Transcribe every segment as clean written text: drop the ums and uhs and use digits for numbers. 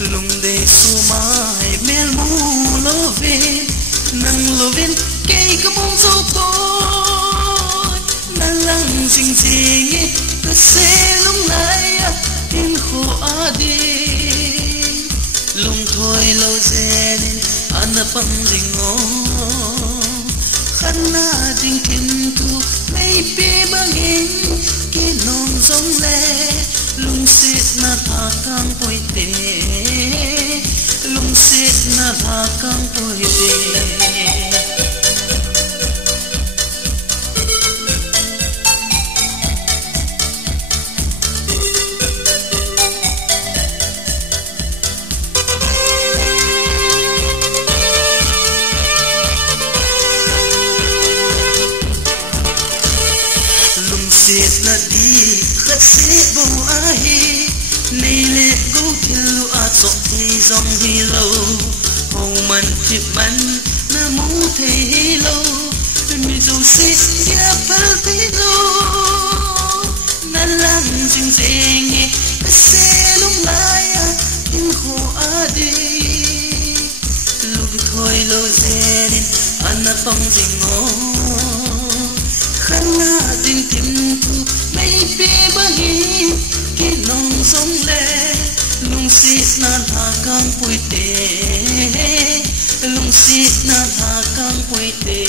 lùng để su mai mel mu lo ven nang lo ven cây có bông dâu tôi nang lăng xinh xinh cứ xe lung lại in khô đi lung thôi lâu dễ anh băng đình ngô khăn na đình kim tu mấy bê băng in cái nón giống lệ lung xịt na thà căng bồi tê lung xịt na thà căng bồi tê xịt na đi khất xịt bông ahi nay lệ gấu thiêu a sọ thì dòng hi lâu hồng man thiệp man na mu thì lâu mi dâu xịt ya phal thì lâu na lang ding ding cái xe lung lai in khô đi lúc thôi lâu dễ nên anh phong ding ngô khăn na đình tim tu mấy bê bagi cái nong sông lệ lung xịt na thà căng bụi tê lung xịt na thà căng bụi tê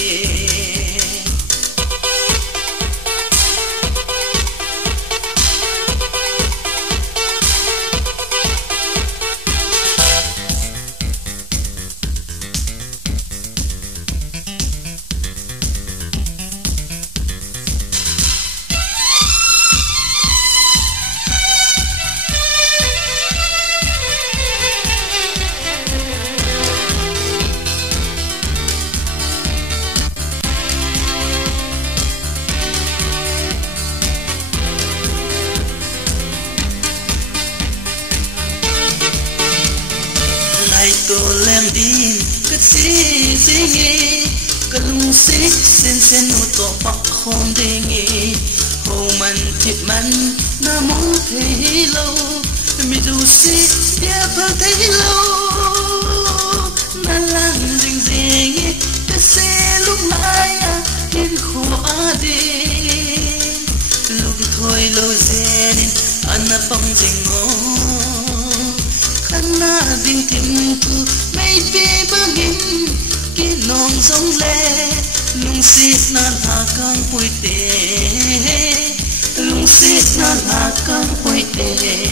tô lem đi cất xí xí nghe cất lung xí sen sen nô tô bạc hôn đi nghe hồ man thiệt man na mong thấy lâu mi du xí dia phật thấy lâu na lang ding ding cất xe lúc lại in khô đi lúc thôi lâu dễ nên anh phong ding ngô khăn na đình kim tu mấy bê băng in cái nón giống lệ lung xịt na thà căng bụi tê lung xịt na thà căng bụi tê